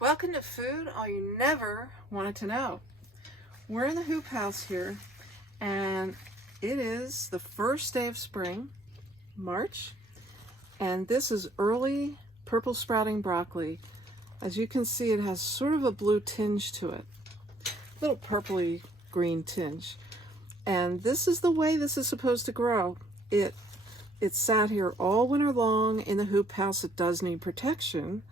Welcome to Food All You Never Wanted to Know. We're in the hoop house here, and it is the first day of spring, March, and this is early purple sprouting broccoli. As you can see, it has sort of a blue tinge to it, a little purpley green tinge. And this is the way this is supposed to grow. It sat here all winter long in the hoop house. It does need protection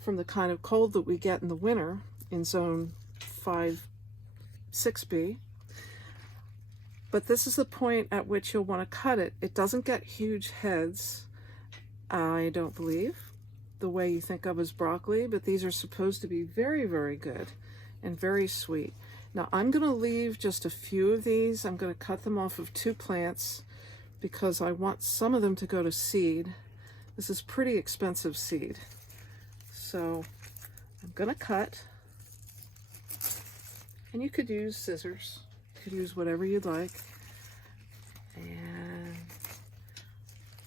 from the kind of cold that we get in the winter in zone 5, 6B. But this is the point at which you'll want to cut it. It doesn't get huge heads, I don't believe, the way you think of as broccoli, but these are supposed to be very, very good and very sweet. Now I'm going to leave just a few of these. I'm going to cut them off of 2 plants because I want some of them to go to seed. This is pretty expensive seed. So I'm going to cut, and you could use scissors, you could use whatever you'd like, and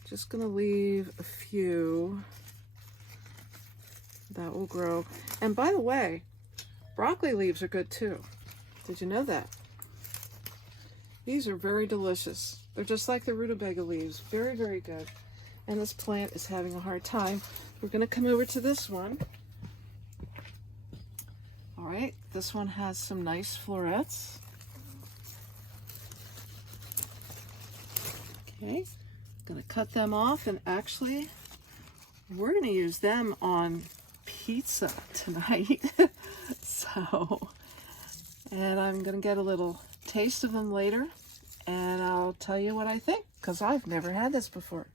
just going to leave a few that will grow. And by the way, broccoli leaves are good too. Did you know that? These are very delicious. They're just like the rutabaga leaves, very, very good. And this plant is having a hard time. We're going to come over to this one. All right, this one has some nice florets. Okay, going to cut them off, and actually we're going to use them on pizza tonight. And I'm going to get a little taste of them later, and I'll tell you what I think, because I've never had this before.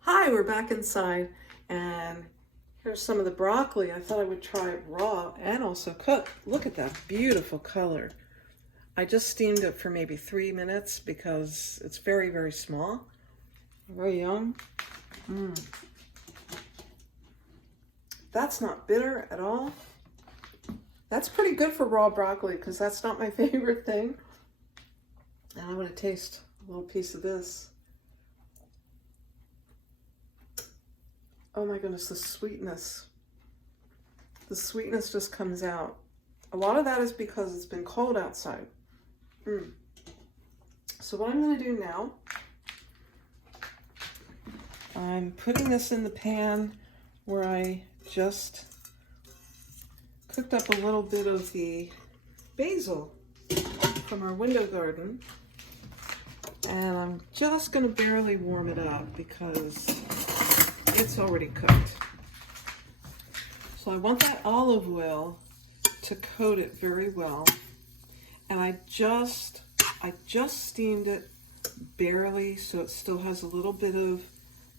Hi, we're back inside, and here's some of the broccoli. I thought I would try it raw and also cook. Look at that beautiful color. I just steamed it for maybe 3 minutes because it's very, very small, very young. That's not bitter at all. That's pretty good for raw broccoli because that's not my favorite thing. And I'm going to taste a little piece of this. Oh my goodness, the sweetness. The sweetness just comes out. A lot of that is because it's been cold outside. So what I'm going to do now, I'm putting this in the pan where I just cooked up a little bit of the basil from our window garden. And I'm just going to barely warm it up because it's already cooked. So I want that olive oil to coat it very well. And I just steamed it barely, so it still has a little bit of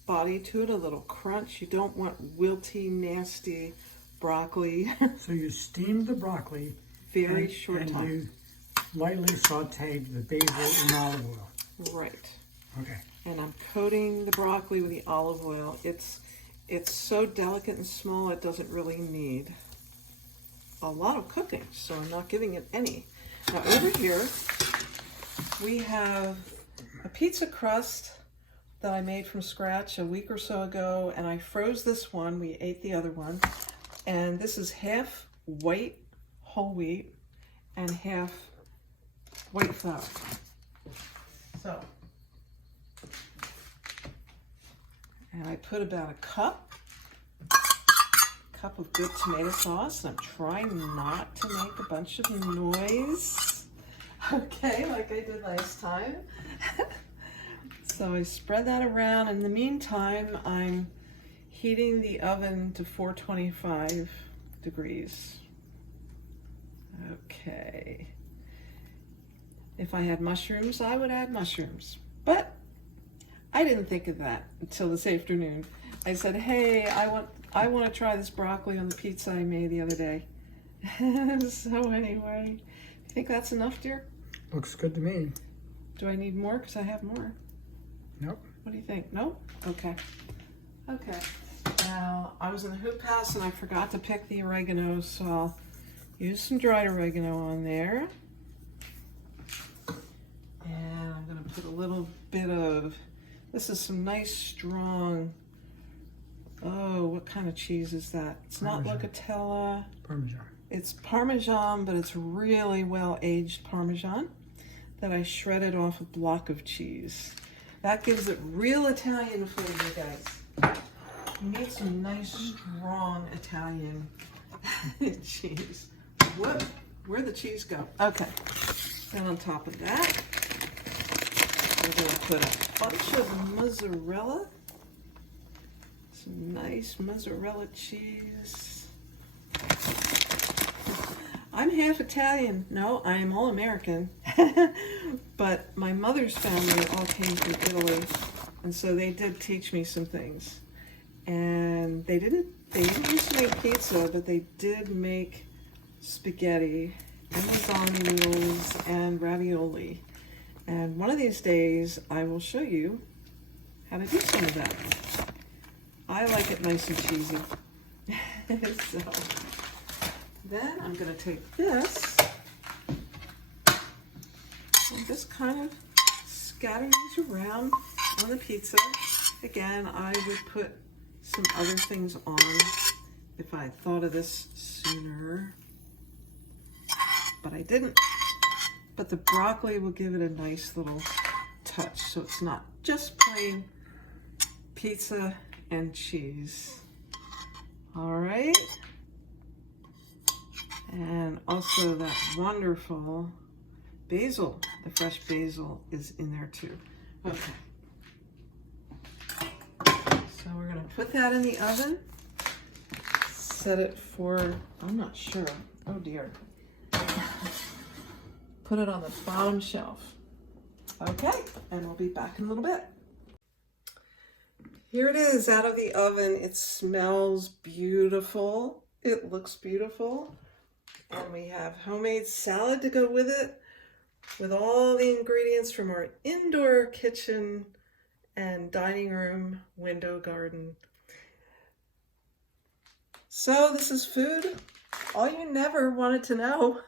body to it, a little crunch. You don't want wilty, nasty broccoli. So you steamed the broccoli very short time. And you lightly sauteed the basil in olive oil. Right. Okay. And I'm coating the broccoli with the olive oil. It's so delicate and small, it doesn't really need a lot of cooking, so I'm not giving it any. Now over here, we have a pizza crust that I made from scratch a week or so ago, and I froze this one. We ate the other one. And this is half white whole wheat and half white flour. So, and I put about a cup of good tomato sauce, and I'm trying not to make a bunch of noise. Okay, like I did last time. So I spread that around. In the meantime, I'm heating the oven to 425 degrees. Okay. If I had mushrooms, I would add mushrooms. But I didn't think of that until this afternoon. I said, hey, I want to try this broccoli on the pizza I made the other day. So anyway, you think that's enough, dear? Looks good to me. Do I need more? Because I have more. Nope. What do you think? Nope? Okay. Okay. Now, I was in the hoop house and I forgot to pick the oregano, so I'll use some dried oregano on there. And I'm going to put a little bit of, this is some nice strong Oh, what kind of cheese is that? It's not Parmesan. Locatella. Parmesan. It's Parmesan, but it's really well-aged Parmesan that I shredded off a block of cheese. That gives it real Italian flavor, guys. You need some nice, strong Italian cheese. Whoop, where'd the cheese go? Okay, then on top of that, we're gonna put a bunch of mozzarella. Some nice mozzarella cheese. I'm half Italian. No, I am all American. But my mother's family all came from Italy, and so they did teach me some things. And they didn't used to make pizza, but they did make spaghetti and lasagna noodles and ravioli. And one of these days I will show you how to do some of that. I like it nice and cheesy. So then I'm going to take this and just kind of scatter these around on the pizza. Again, I would put some other things on if I had thought of this sooner, but I didn't. But the broccoli will give it a nice little touch, so it's not just plain pizza and cheese. All right. And also that wonderful basil, the fresh basil is in there too. Okay. So we're gonna put that in the oven. Set it for, I'm not sure. Oh dear. Put it on the bottom shelf. Okay, and we'll be back in a little bit. Here it is out of the oven. It smells beautiful. It looks beautiful. And we have homemade salad to go with it, with all the ingredients from our indoor kitchen and dining room window garden. So this is food all you never wanted to know.